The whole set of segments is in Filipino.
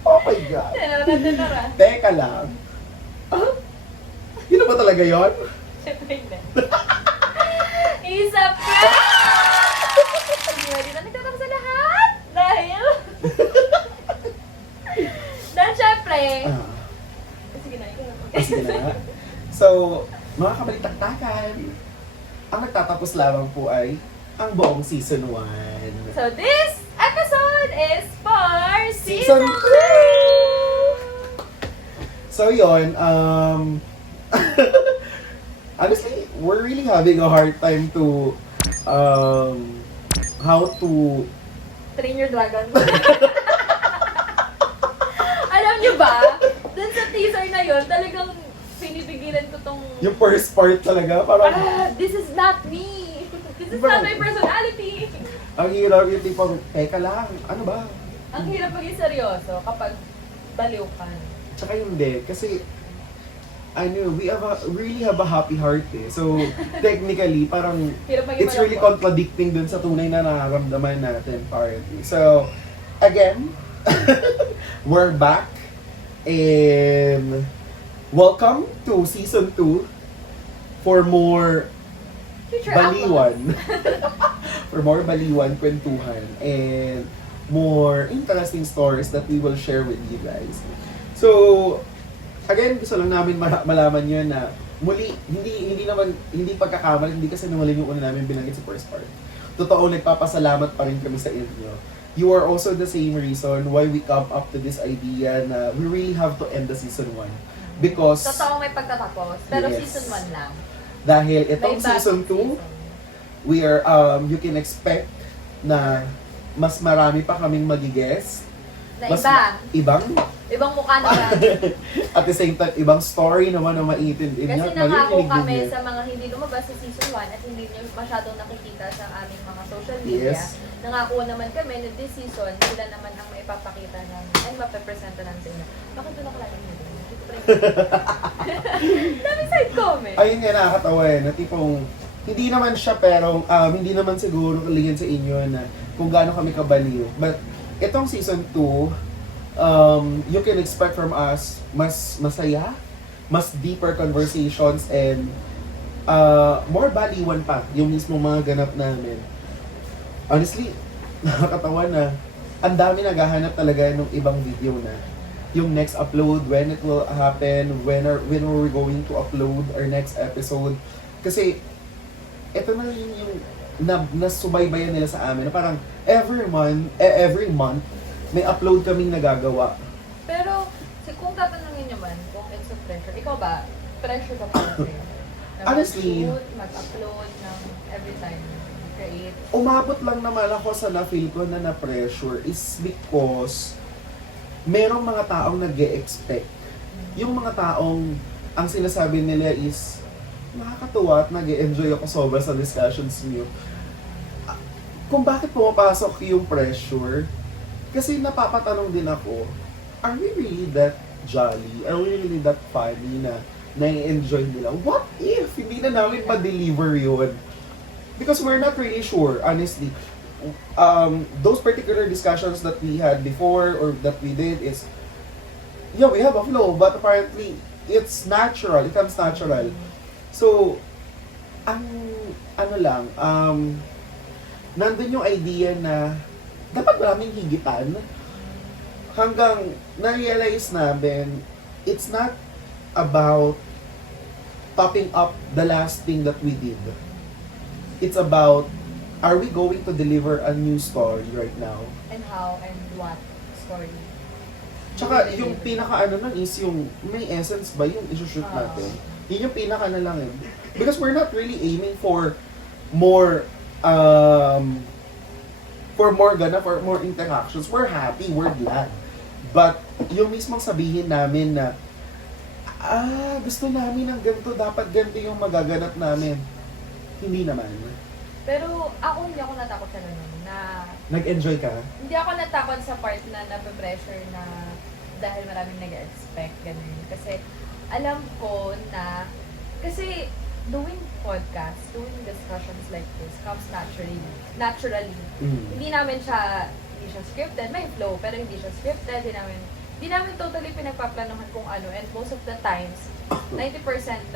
Oh my God. Tinara. Teka lang. Ah? Yun na ba talaga yun? Siyempre hindi. Isa prank! Ready na nagtatapos sa lahat? Dahil... Dahil syempre... Ah, Sige na, ikaw na. sige na. So, mga kabalitaktakan, ang nagtatapos lamang po ay ang buong season 1. So this episode is for Season Season 2! So yun, honestly, we're really having a hard time to how to Train your dragon. Alam nyo ba, dun sa teaser na yun, talagang pinipigilan ko tong... yung first part talaga, parang this is not me! This is not my personality! ang hirap yung tipong, teka lang, ano ba? Ang hirap maging seryoso kapag baliw ka. Tsaka hindi, kasi we really have a happy heart eh. So, technically, parang Hirap maging it's really malungkot. contradicting dun sa tunay na nararamdaman natin apparently. So, again, we're back and welcome to season 2 for more Future baliwan. outlaws. For more baliwan kwentuhan and more interesting stories that we will share with you guys. So, again, gusto lang namin malaman yun na muli, hindi pagkakamali, hindi kasi nawalin yung una namin binanggit sa first part. Totoo, nagpapasalamat pa rin kami sa inyo. You are also the same reason why we come up to this idea na we really have to end the season 1. Because, Totoo may pagtatapos, pero Yes. season 1 lang. dahil itong May bagong season 2, season. we are, you can expect na mas marami pa kaming magigess. Na Mas iba, ibang, ibang mukha naman. at the same time, ibang story naman na maiintindihan. Kasi nangako kami sa mga hindi lumabas sa season 1 at hindi nyo masyadong nakikita sa aming mga social media. Yes. Nangako naman kami na this season, sila naman ang maipapakita namin and mapepresenta namin sa inyo. Bakit doon ako lagi nito? Dito pa rin. Dami side comment. Ayun nga, nakakatawa eh, na tipong, hindi naman siya pero, hindi naman siguro kalingin sa inyo na kung gaano kami kabaliw. But, itong season 2, you can expect from us mas masaya, mas deeper conversations, and more baliwan pa yung mismo mga ganap namin. Honestly, nakakatawa na ang dami naghahanap talaga ng ibang video na yung next upload, when it will happen, when are we going to upload our next episode. Kasi ito na yung nasubaybayan nila sa amin na parang every month may upload kaming nagagawa. Pero, kung tatanungin naman, kung it's a pressure, ikaw ba, pressure ka pa sa'yo? Na Honestly, mag-shoot, mag-upload ng every time you create? umabot lang naman ako sa na-feel ko na na-pressure is because merong mga taong nag-e-expect. Yung mga taong ang sinasabi nila is nakakatuwa at nag-e-enjoy ako sobra sa discussions niyo. Kung bakit pumapasok yung pressure, kasi napapatanong din ako, are we really that jolly? Are we really that funny na nai-enjoy nila? What if hindi na namin pa-deliver yun? Because we're not really sure, honestly. Those particular discussions that we had before or that we did is, yeah, we have a flow, but apparently, it's natural. It comes natural. So, ang ano lang, nandun yung idea na dapat maraming higitan hanggang na-realize namin it's not about topping up the last thing that we did. It's about, are we going to deliver a new story right now? And how and what story? Tsaka yung pinaka-ano nun is yung may essence ba yung isushoot natin? Yun yung pinaka na lang eh. Because we're not really aiming for more for more interactions. We're happy, we're glad. But yung mismong sabihin namin na gusto namin ng ganito, dapat ganito yung magaganap namin. Hindi naman. Pero ako hindi ako natakot sa ganun na Nag-enjoy ka? hindi ako natakot sa part na nape-pressure na dahil maraming nag-expect ganun. Kasi alam ko na kasi doing podcast, doing discussions like this comes naturally. Mm. Hindi namin siya hindi siya scripted. May flow, pero hindi siya scripted. Di namin totally pinagpaplanuhan kung ano. And most of the times, 90%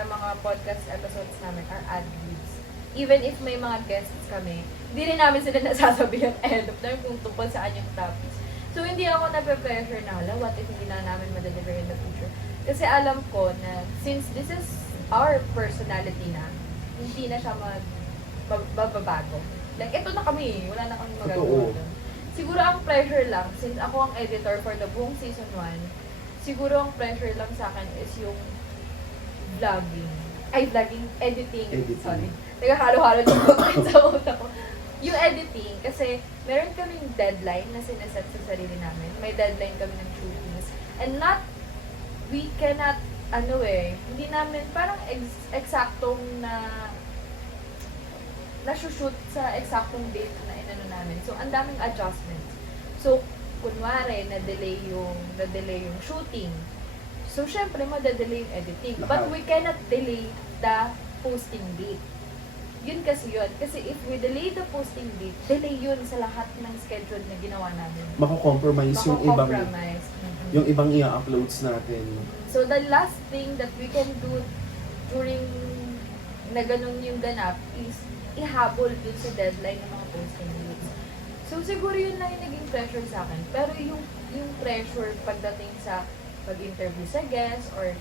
ng mga podcast episodes namin are ad-libs. Even if may mga guests kami, hindi rin namin sila nasasabi yung end of time kung tungkol saan yung topics. So, hindi ako nape-pressure na, hala, what if hindi na namin ma-deliver in the future? Kasi alam ko na, since this is our personality na, hindi na siya magbabago. Like, ito na kami, wala na kami magagawa doon. Siguro ang pressure lang, since ako ang editor for the buong season 1, siguro ang pressure lang sa akin is yung editing. Sorry. Nagkakalo-halo sa utak ko. Yung editing, kasi meron kaming deadline na sinaset sa sarili namin. May deadline kami ng shootings. And we cannot, hindi namin parang eksaktong na-shoot sa eksaktong date na inano namin. So, ang daming adjustments. So, kunwari, na-delay yung shooting. So, syempre, ma-delay yung editing. But we cannot delay the posting date. Yun kasi yun. Kasi if we delay the posting date, delay yun sa lahat ng schedule na ginawa namin. Mako-compromise Mm-hmm. yung ibang i-uploads natin. So, the last thing that we can do during na ganun yung ganap is ihabol dun sa deadline ng mga posting dates. So, siguro yun lang yung naging pressure sa akin. Pero yung pressure pagdating sa pag-interview sa guest or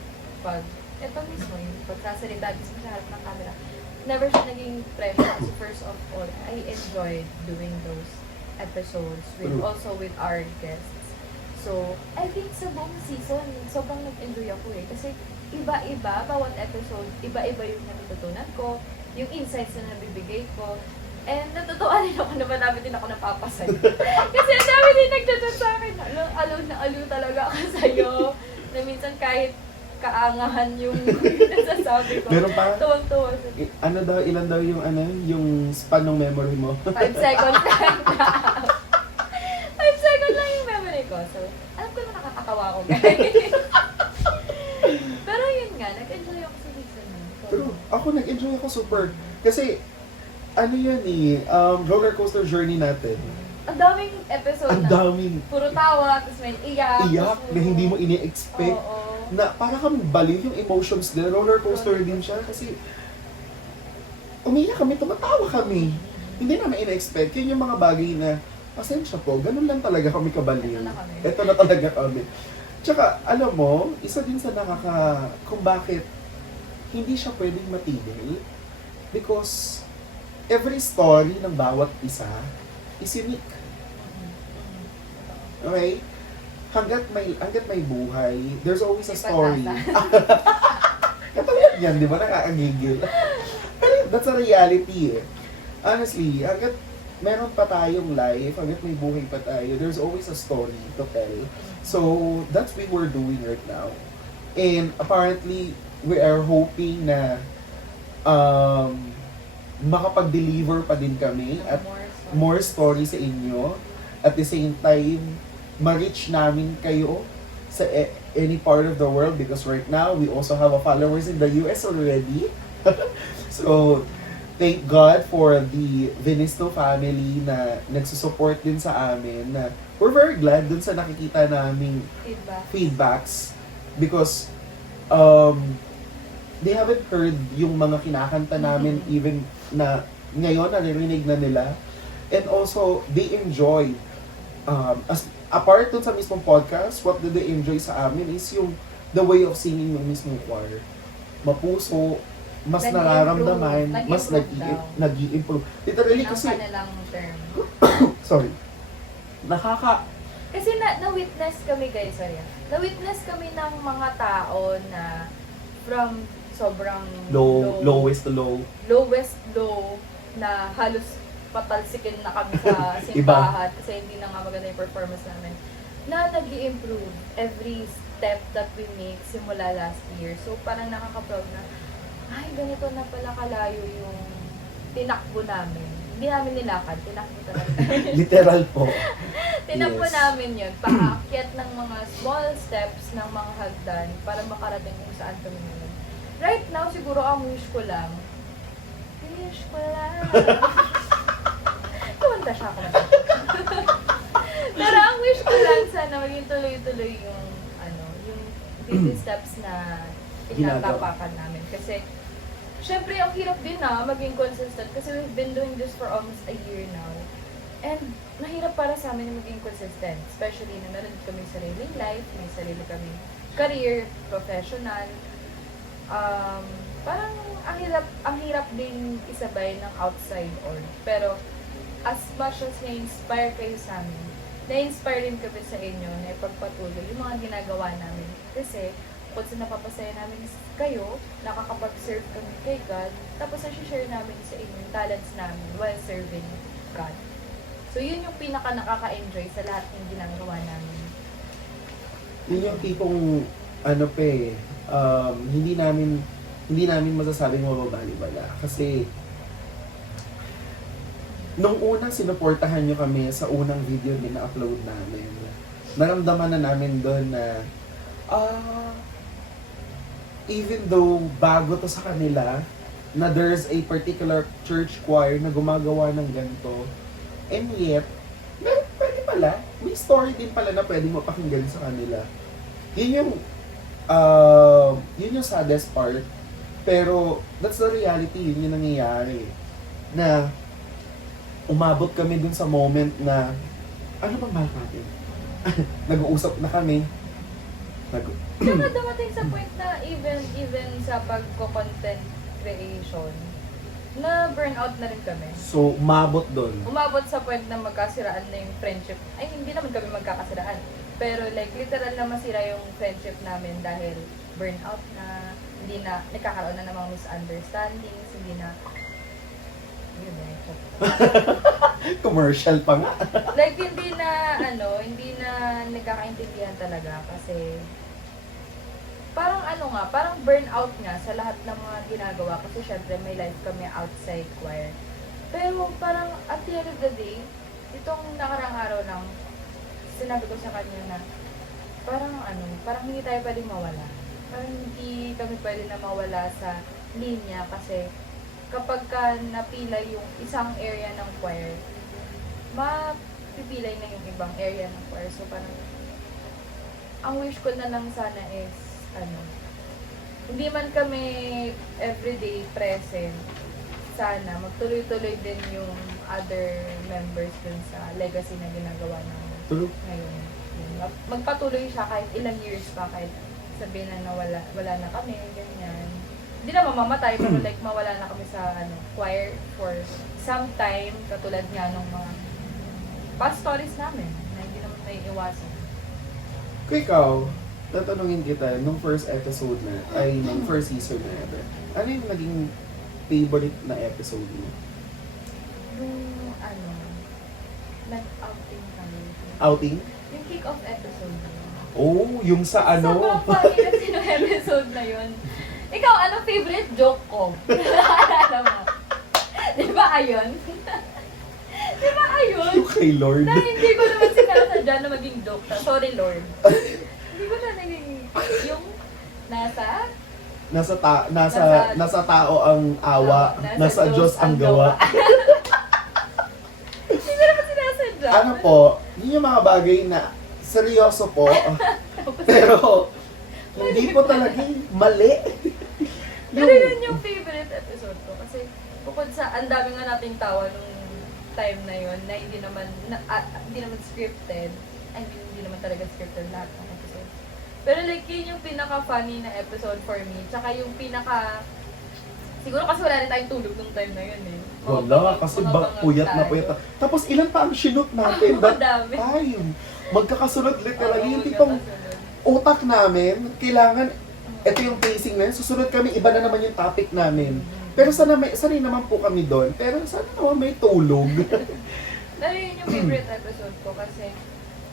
eto mismo, yung pagsasalita mismo sa harap ng camera, never siya naging pressure. Kasi first of all, I enjoyed doing those episodes also with our guests. So, I think sa buong season, sobrang nag-enjoy ako eh. Kasi iba-iba, bawat episode, iba-iba yung natututunan ko, yung insights na nabibigay ko. And natutuwa din ako na marami din ako napapasay. Kasi ang dami din nagchat sa akin. Aliw talaga ako sa'yo. Na minsan kahit kaangahan yung nasasabi ko. Meron pa? Tuwang-tuwa. Ilan daw yung span ng memory mo? 5 seconds lang. 5 seconds lang yung memory ko. So, alam ko na nakakatawa ko, guys. Pero yun nga, nag-enjoy ako sa season na. Pero ako nag-enjoy ako super. Kasi, roller coaster journey natin. Ang daming episode Ang daming puro tawa, tapos may iyak. na hindi mo ini-expect. Oo. Na para kang baliw yung emotions nila. Roller coaster din siya kasi umiyak kami, tumatawa kami. Hindi namin ina-expect. Yun yung mga bagay na, pasensya po, ganun lang talaga kami kabaliw. Ito na talaga kami. Tsaka, alam mo, isa din sa kung bakit hindi siya pwedeng matigil. Because, every story ng bawat isa is unique. Okay? Hanggat may buhay, there's always a story. Katulad yan, di ba? Nakakagigil. Pero that's a reality eh. Honestly, hanggat meron pa tayong life, hanggat may buhay pa tayo, there's always a story to tell. So, that's what we're doing right now. And apparently, we are hoping na makapag-deliver pa din kami at more stories sa inyo. At the same time, ma-reach namin kayo sa any part of the world because right now, we also have followers in the US already. So, thank God for the Venisto family na nagsusupport din sa amin. We're very glad dun sa nakikita naming feedbacks because they haven't heard yung mga kinakanta namin even na ngayon naririnig na nila. And also, they enjoy as apart dun sa mismong podcast, what do they enjoy sa amin is yung the way of singing ng mismong choir. Mapuso, mas nararamdaman, mas nag-i-improve. Literally kasi, kanilang term. sorry, Kasi na-witness kami guys, na-witness kami ng mga tao na from sobrang lowest low na halos patalsikin na kami sa simbahan kasi hindi na nga maganda yung performance namin na nag-i-improve every step that we make simula last year. So parang nakaka-proud na ay, ganito na pala kalayo yung tinakbo namin. Hindi namin nilakad, tinakbo talaga. Literal po. Tinakbo namin yun, paakyat ng mga small steps ng mga hagdan para makarating kung saan kami ngayon. Right now, siguro ang wish ko lang, kumanta siya ako. wish ko lang sana maging tuloy-tuloy yung, yung baby steps na pinatapakan namin. Kasi, syempre, ang hirap din na maging consistent kasi we've been doing this for almost a year now. And, mahirap para sa amin na maging consistent. Especially na meron kami sariling life, may sarili kami career, professional. Parang ang hirap din isabay ng outside org. Pero, as much as na-inspire kayo sa amin, na-inspire rin kami sa inyo na ipagpatuloy yung mga ginagawa namin. Kasi, kung sa napapasaya namin kayo, nakakapag-serve kami kay God, tapos na-share namin sa inyo yung talents namin while serving God. So, yun yung pinaka nakaka-enjoy sa lahat ng ginagawa namin. Yun yung tipong, hindi namin masasabing mababali-bala. Kasi, nung unang sinuportahan nyo kami sa unang video din na upload namin, naramdaman na namin doon na, even though bago to sa kanila, na there's a particular church choir na gumagawa ng ganito, and yet, pwede pala, may story din pala na pwede mo pakinggan sa kanila. Yun yung saddest part, pero that's the reality, yun yung nangyayari. Na, umabot kami dun sa moment na, ano bang mahal natin? Nag-uusap na kami. Saka dumating sa point na even sa pagko-content creation, na burnout na rin kami. So, umabot dun. Umabot sa point na magkasiraan na yung friendship. Ay, hindi naman kami magkakasiraan. Pero like, literal na masira yung friendship namin dahil burnout na, hindi na, nagkakaroon na ng mga misunderstandings, hindi na, yun eh. Commercial pa nga. Like, hindi na nagkakaintindihan talaga kasi parang parang burnout nga sa lahat ng mga ginagawa kasi syempre may life kami outside choir. Pero parang at the end of the day, itong nakarang araw lang, sinabi ko sa kanya na parang hindi tayo pwedeng mawala. Parang hindi kami pwede na mawala sa linya kasi kapag ka napila yung isang area ng choir, mapipilay na yung ibang area ng choir. So parang, ang wish ko na lang sana is, hindi man kami everyday present, sana magtuloy-tuloy din yung other members dun sa legacy na ginagawa namin ngayon. Magpatuloy siya kahit ilang years pa, kahit sabihin na wala na kami, ganyan. Hindi na mamamatay, pero like mawala na kami sa choir for some time, katulad nga nung mga past stories namin na hindi naman may iwasan. Kung ikaw, tatanungin kita, nung first episode na, nung first season na ever, ano yung naging favorite na episode mo? Yung nag-outing kami. Outing? Yung kick-off episode na yun. Oh, yung sa Sobrang funny kasi yung episode na yun. Ikaw, anong favorite joke ko? Alam mo. Di ba ayun? Di ba ayun? yung kay Lord. Na hindi ko naman sinasadya na maging joke na. Sorry, Lord. Hindi ko na naging yung nasa tao ang awa, nasa Diyos ang gawa. Hindi ko naman sinasadya. Ano po, yun yung mga bagay na seryoso po, pero hindi po talaga mali. Pero yun yung favorite episode ko. Kasi bukod sa, ang dami nga nating tawa nung time na yun, na hindi naman scripted. I mean, hindi naman talaga scripted lahat ng episode. Pero like, yun yung pinaka-funny na episode for me. Tsaka yung siguro kasi wala rin tayong tulog nung time na yun eh. Wala, kasi puyat na puyat. Tapos ilan pa ang sinot natin? Madami. Magkakasunod literally. Yung tipong utak namin, kailangan, ito yung pacing na yun, susunod kami, iba na naman yung topic namin. Pero sanay naman po kami doon. Pero sana naman may tulog. Pero yun yung favorite episode ko kasi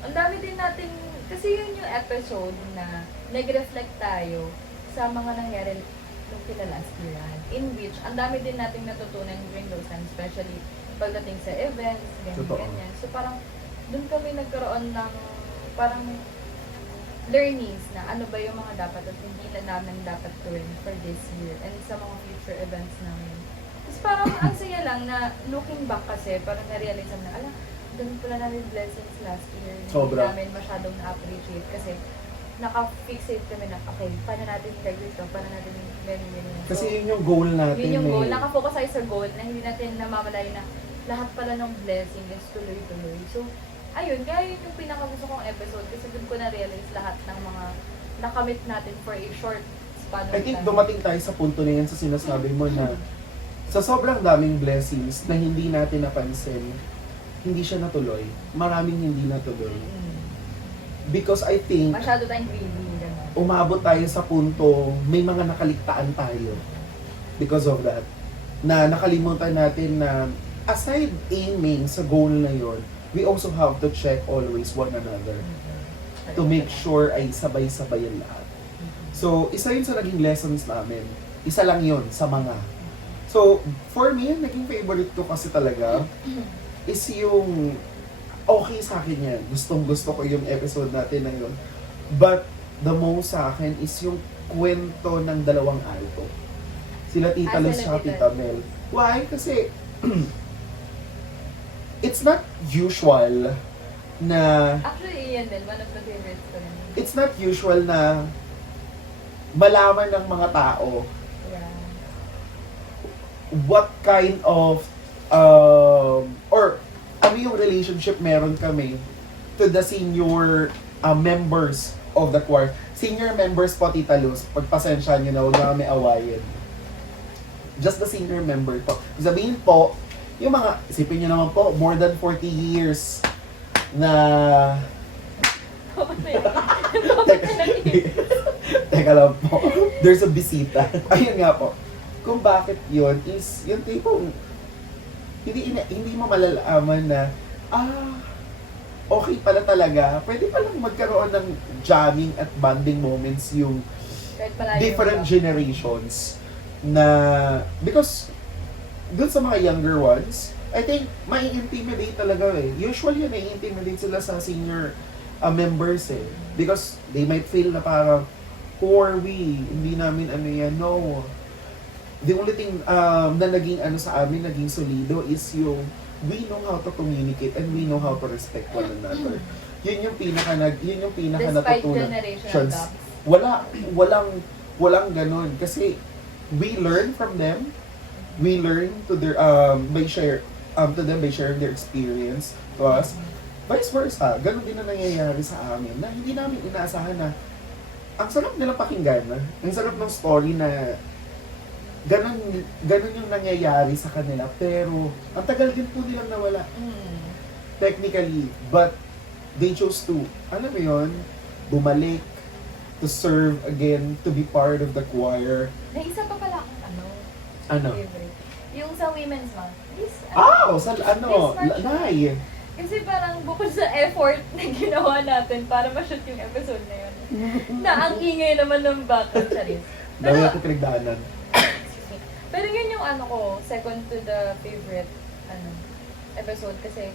ang dami din natin, kasi yun yung episode na nag-reflect tayo sa mga nangyari nung last year. In which, ang dami din nating natutunan during those times, especially pagdating sa events, ganyan. So parang, doon kami nagkaroon ng parang learnings na ano ba yung mga dapat at hindi na namin dapat gawin for this year and sa mga future events namin. Tapos parang ang saya lang na looking back kasi parang na-realize na, dun pala namin blessings last year. Sobra. Hindi namin masyadong na-appreciate kasi naka-fixate kami na, okay, paano natin i-graduate to? Paano natin ganyan. Kasi yun yung goal natin. Yun yung goal. eh. Nakafocus tayo sa goal na hindi natin namamalayan na lahat pala ng blessing is tuloy-tuloy. So, ayun, kaya yun yung pinakagusto kong episode kasi dun ko na-realize lahat ng mga nakamit natin for a short span of I think time. dumating tayo sa punto na yan sa sinasabi mo na sa sobrang daming blessings na hindi natin napansin, hindi siya natuloy. Maraming hindi natuloy. Because I think Masyado tayong greedy. Gano'n. umabot tayo sa punto, may mga nakaligtaan tayo because of that. Na nakalimutan natin na aside aiming sa goal na yon, we also have to check always one another to make sure ay sabay-sabay ang lahat. So, isa yun sa naging lessons namin. Isa lang yun sa mga. So, for me, naging favorite ko kasi talaga is yung okay sa akin yan. Gustong-gusto ko yung episode natin na yun. But, the most sa akin is yung kwento ng dalawang alto. Sila Tita Luz Sila at Tita Tita Mel. Why? Kasi, it's not usual na, Actually, yan din. One of the favorites ko rin. it's not usual na malaman ng mga tao Yeah. what kind of or ano yung relationship meron kami to the senior members of the choir. Senior members po, Tita Luz, pagpasensya nyo na huwag na kami awayin. Just the senior member po. Sabihin po, yung mga, isipin nyo naman po, more than 40 years na Teka lang po. There's a bisita. Ayun nga po. Kung bakit yun is yung tipong hindi mo malalaman na okay pala talaga. Pwede palang magkaroon ng jamming at bonding moments yung Kahit malayo different ba? generations na because dun sa mga younger ones, I think mai-intimidate talaga eh. Usually nai-intimidate sila sa senior members eh. Because they might feel na parang, who are we? Hindi namin ano yan. No. The only thing na naging ano sa amin, naging solido is yung we know how to communicate and we know how to respect one another. Yun yung pinaka Despite natutunan. generational gaps. Walang ganun. Kasi we learn from them. We learn to their by sharing their experience to us. Vice versa, ganun din na nangyayari sa amin na hindi namin inaasahan na ang sarap nilang pakinggan. Ang sarap ng story na ganun yung nangyayari sa kanila. Pero ang tagal din po nilang nawala technically. But they chose to, alam mo yun, bumalik, to serve again, to be part of the choir. Naisa pa pala akong Ano? favorite. Yung sa Women's Month. Sa ano, This Nay. Kasi parang bukod sa effort na ginawa natin para ma-shoot yung episode na yun, na ang ingay naman ng background, charis. Dami natin pinagdaanan. Excuse me. Pero yun yung ano ko, second to the favorite episode kasi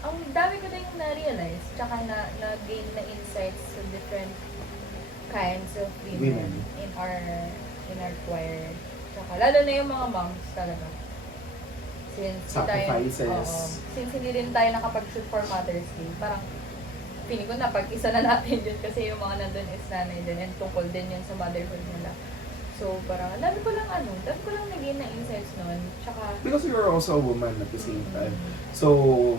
ang dami ko din na-realize tsaka na-gain na insights sa different kinds of women Women. in our choir. Tsaka lalo na yung mga moms talaga. Since Sacrifices. Since hindi rin tayo nakapag-shoot for Mother's Day, parang feeling ko na pag-isa na natin yun kasi yung mga nandun is nanay din and tungkol din yun sa motherhood nila. So parang dami ko lang naging na insights nun. Tsaka Because you're also a woman at the same time. So,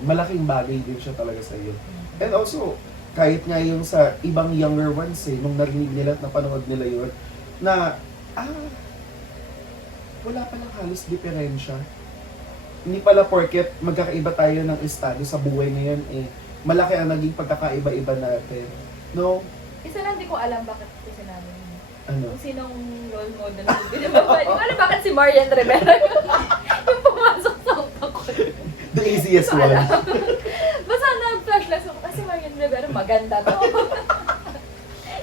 malaking bagay din siya talaga sa iyo. And also, kahit nga yung sa ibang younger ones nung narinig nila at napanood nila yun, na, wala palang halos diferensya. Hindi pala porket magkakaiba tayo ng estado sa buhay ngayon malaki ang naging pagkakaiba-iba natin. No? isa lang di ko alam bakit ko sinabi yun. Ano? Kung sinong role model na hindi naman ba? Di ko alam bakit si Marian Rivera yung pumasok sa utak ko. The easiest Hindi ko one. alam. Basta nag-flashlight ako kasi Marian Rivera maganda to.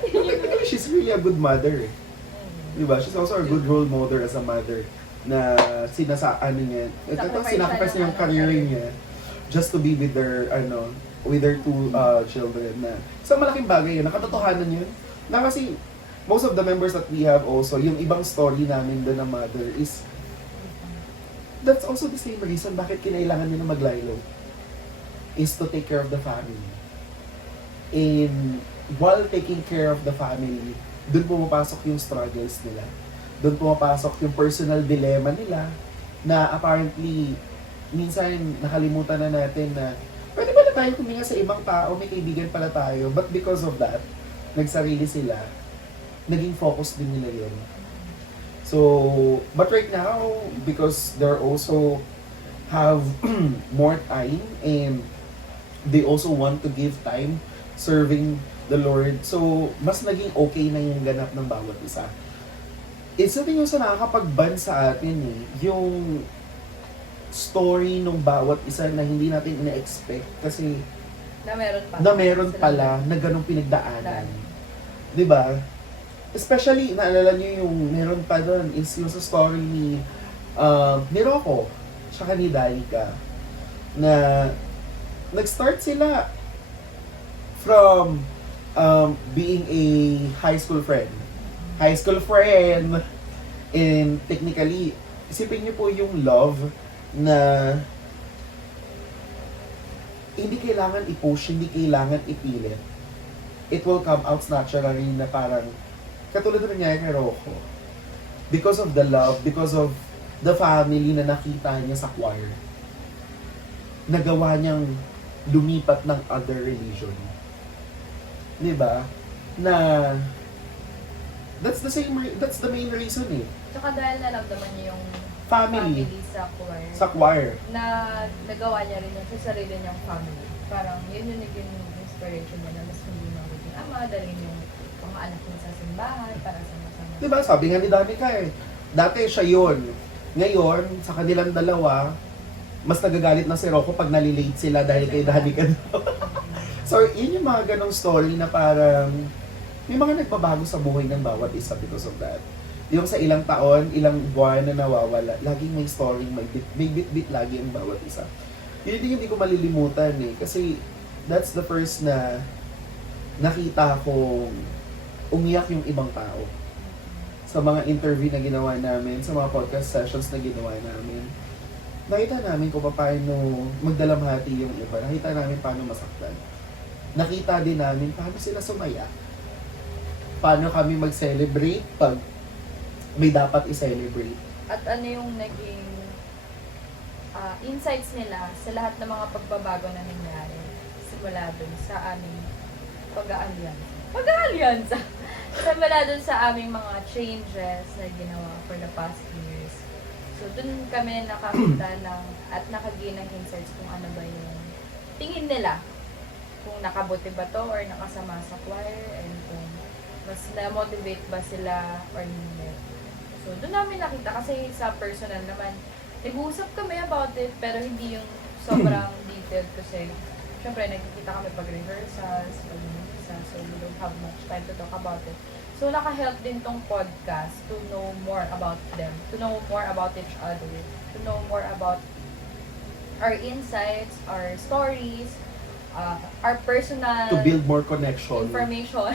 Technically, she's really a good mother. Diba? She's also a good role model as a mother na niya, sinacrifice niya yung career niya just to be with their two children na isang malaking bagay yun, nakatotohanan yun na kasi most of the members that we have also, yung ibang story namin doon na mother is that's also the same reason bakit kinailangan nila mag-lilo. is to take care of the family. And while taking care of the family, dun pumapasok yung struggles nila. Dun pumapasok yung personal dilemma nila na apparently, minsan nakalimutan na natin na pwede ba na tayo huminga sa ibang tao, may kaibigan pala tayo. But because of that, nagsarili sila, naging focus din nila yun. So, but right now, because they're also have more time and they also want to give time serving the Lord. So, mas naging okay na yung ganap ng bawat isa. Isa din yung sa nakakapag-band sa atin yung story ng bawat isa na hindi natin ina-expect kasi Na meron pala na ganong pinagdaanan. 'Di ba? Especially, naalala niyo yung meron pa doon is yung sa story ni Rocco, tsaka ni Danica, na nag-start sila from being a high school friend. High school friend! And technically, isipin niyo po yung love na hindi kailangan i-push, hindi kailangan ipilit. It will come out naturally na parang katulad na nangyari kay Rocco. Because of the love, because of the family na nakita niya sa choir, nagawa niyang lumipat ng other religion. Diba? Na that's the main reason Tsaka dahil naramdaman niya yung family sa choir, sa choir. na nagawa niya rin yung sa sarili niyang family. Parang yun yung naging inspiration niya na mas hindi magiging ama, dalhin yung mga anak niya sa simbahan para sama-sama. Diba? Sabi nga ni Danica dati siya yun. Ngayon, sa kanilang dalawa, mas nagagalit na si Rocco pag nalilate sila dahil kay Danica. So, yun yung mga ganong story na parang may mga nagbabago sa buhay ng bawat isa because of that. Yung sa ilang taon, ilang buwan na nawawala, laging may story, may bit lagi ang bawat isa. Yun din hindi ko malilimutan kasi that's the first na nakita ko umiyak yung ibang tao. Sa mga interview na ginawa namin, sa mga podcast sessions na ginawa namin, nakita namin kung paano magdalamhati yung iba. Nakita namin paano masaktan. Nakita din namin paano sila sumaya. Paano kami mag-celebrate pag may dapat i-celebrate. At ano yung naging insights nila sa lahat ng mga pagbabago na nangyari simula dun sa aming pag-aalyansa. Simula dun sa aming mga changes na ginawa for the past years. So dun kami nakakita at nakagain ng insights kung ano ba yung tingin nila. Kung nakabuti ba to or nakasama sa choir and kung mas na-motivate ba sila or hindi. So, doon namin nakita kasi sa personal naman, nag-uusap kami about it pero hindi yung sobrang detailed kasi syempre nagkikita kami pag-rehearsals, so we don't have much time to talk about it. So, naka-help din tong podcast to know more about them, to know more about each other, to know more about our insights, our stories, our personal To build more connection. information.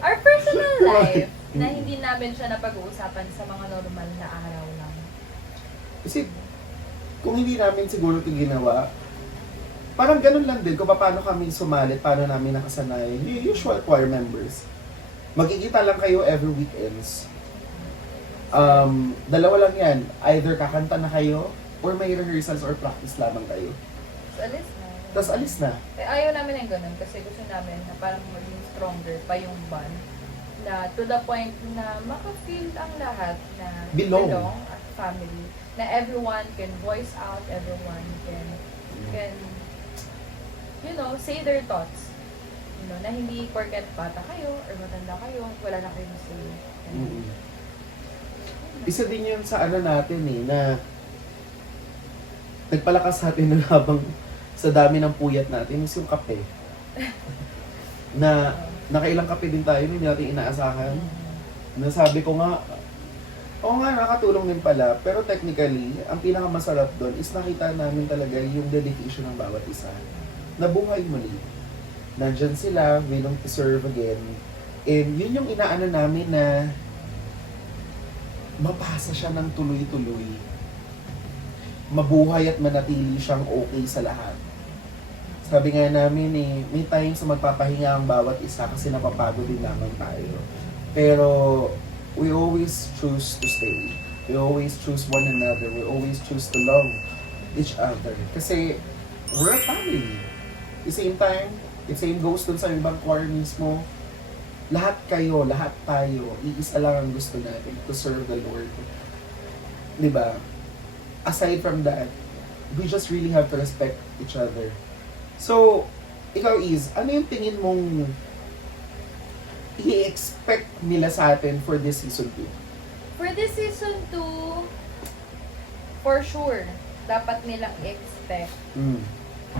Our personal life na hindi namin siya napag-uusapan sa mga normal na araw lang. Kasi kung hindi namin siguro ito ginawa, parang ganun lang din kung paano kami sumalit, paano namin nakasanayan. Yung usual choir members. Magkikita lang kayo every weekends. Dalawa lang yan. Either kakanta na kayo or may rehearsals or practice lamang kayo. So, alis na. Tapos alis na. Ayaw namin ng ganun kasi gusto namin na parang maging stronger pa yung band. Na to the point na maka-feel ang lahat na Belong at family. Na everyone can voice out, everyone can say their thoughts. Na hindi porket bata kayo or matanda kayo, wala na kayong say. Isa din yun sa natin na nagpalakas sa atin na habang sa dami ng puyat natin is yung kape. Na nakailang kape din tayo, hindi natin inaasahan. Nasabi ko nga, oo nga, nakatulong din pala. Pero technically, ang pinakamasarap doon is nakita namin talaga yung dedication ng bawat isa. Nabuhay muli. Nandyan sila, willing to serve again. And yun yung inaano namin na mapasa siya ng tuloy-tuloy. mabuhay at manatili siyang okay sa lahat. Sabi nga namin may times sa magpapahinga ang bawat isa kasi napapagod din naman tayo. Pero we always choose to stay. We always choose one another. We always choose to love each other. Kasi we're a family. At the same time, the same goes dun sa ibang choir mismo. Lahat kayo, lahat tayo, iisa lang ang gusto natin, to serve the Lord. Diba? Aside from that, we just really have to respect each other. So, ikaw ano yung tingin mong i-expect nila sa atin for this season 2? For this season 2, for sure, dapat nilang expect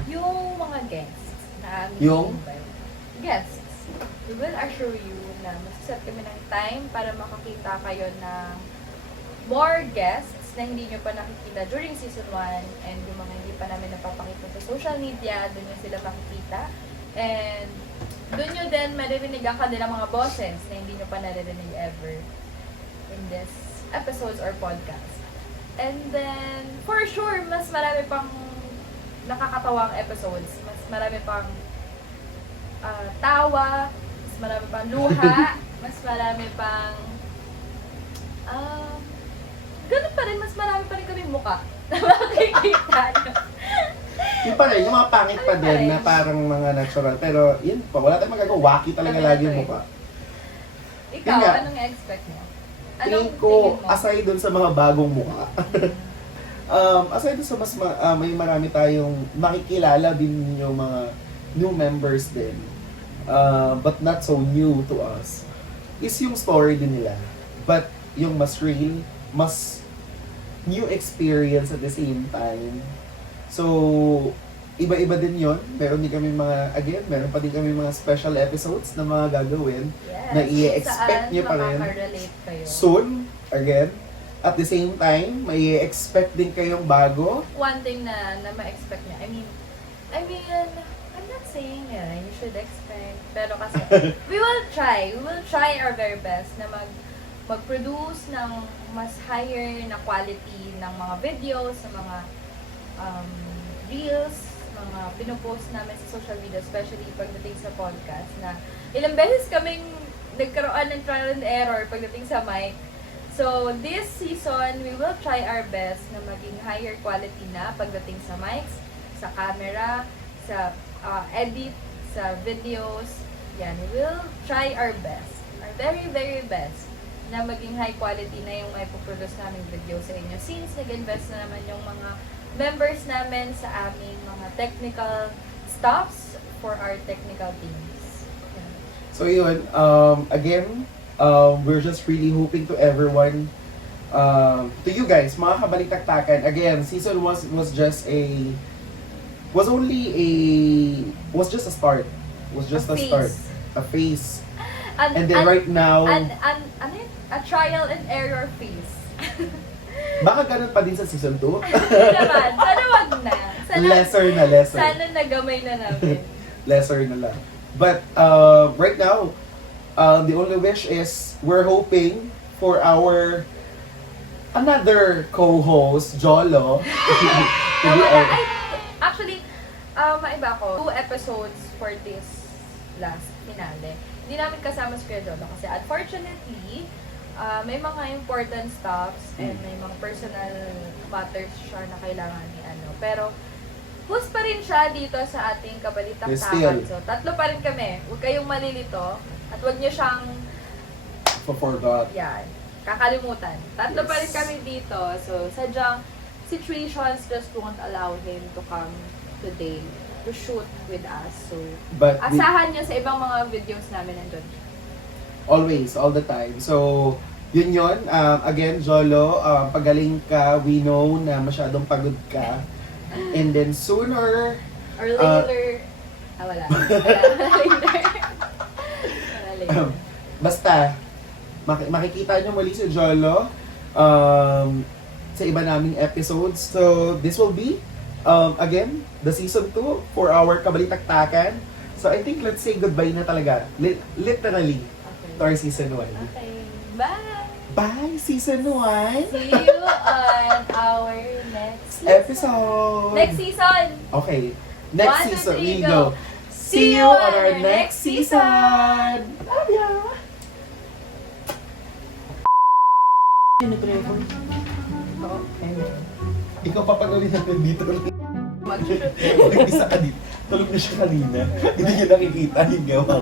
yung mga guests na aming Yung? invite. Guests. We will assure you na magsaset kami ng time para makakita kayo ng more guests na hindi nyo pa nakikita during season 1, and yung mga hindi pa namin napapakita sa social media, doon nyo sila makikita. And doon nyo din maririnig ang kanilang mga boses na hindi nyo pa naririnig ever in this episodes or podcast. And then, for sure, mas marami pang nakakatawang episodes. Mas marami pang tawa, mas marami pang luha, mas marami pang ganun pa rin, mas marami pa rin kami muka na makikita nyo. Yung pa rin, yung mga pangit pa Ano pa din rin? na parang mga natural. Pero yun pa, wala tayong magagawa. Wacky talaga Ano lagi na yung to mukha. Ikaw, Yun nga. anong expect mo? Tingin ko, aside dun sa mga bagong mukha, aside dun sa may marami tayong makikilala din yung mga new members din, but not so new to us, is yung story din nila. But yung mas real, mas new experience at the same time. So, iba-iba din yon. Meron pa din kami mga special episodes na mga gagawin Yes. na i-expect Saan nyo pa rin makaka-relate kayo. soon, again. At the same time, may expect din kayong bago. One thing na ma-expect niya, I mean, I'm not saying you should expect, pero kasi, we will try our very best na mag-produce ng mas higher na quality ng mga videos, ng mga reels, mga pinupost namin sa social media, especially pagdating sa podcast, na ilang beses kaming nagkaroon ng trial and error pagdating sa mic. So, this season, we will try our best na maging higher quality na pagdating sa mics, sa camera, sa edit, sa videos. Yan, we will try our best, our very, very best, na maging high quality na yung may puproduce namin video sa inyo. Since nag-invest na naman yung mga members namin sa aming mga technical staffs for our technical teams. Yan. So yun, again, we're just really hoping to everyone, to you guys, mga kabalitaktakan. Again, season was just a start. Was just a start. A phase. And then right now, A trial and error phase. baka ganun pa din sa season 2. Hindi naman. Sana wag na. lesser. Sana nagamay na namin. Lesser na lang. But right now, the only wish is we're hoping for our another co-host, Jolo. to be Nawala. our- Actually, maiba ko. 2 episodes for this last finale. Hindi namin kasama si Kuya Jolo kasi unfortunately, may mga important stuffs and may mga personal matters siya na kailangan ni ano. Pero, host pa rin siya dito sa ating kabalitaktakan. So, 3 pa rin kami. Huwag kayong malilito at huwag niyo siyang forgot. yan, kakalimutan. 3 pa rin Yes. kami dito. So, sadyang situations just won't allow him to come today to shoot with us. So, But asahan niyo sa ibang mga videos namin nandun. always, all the time. So, yun. Again, Jolo, pagaling ka, we know na masyadong pagod ka. And then sooner, Or later, wala. Wala later. basta, makikita nyo muli si Jolo sa iba naming episodes. So, this will be, again, the season 2 for our kabalitaktakan. So, I think let's say goodbye na talaga. Literally, Okay. to our season 1. Okay. Bye! Bye, season 1! See you on our next episode. Next season! Okay. Next 1, 2, season, 3, we go. go. See you on our next season. Love ya. Ikaw papagawin natin dito. Mag-shoot. Nag-isa ka dito. Tulog na siya kanina. Hindi niya nakikita yung gawa.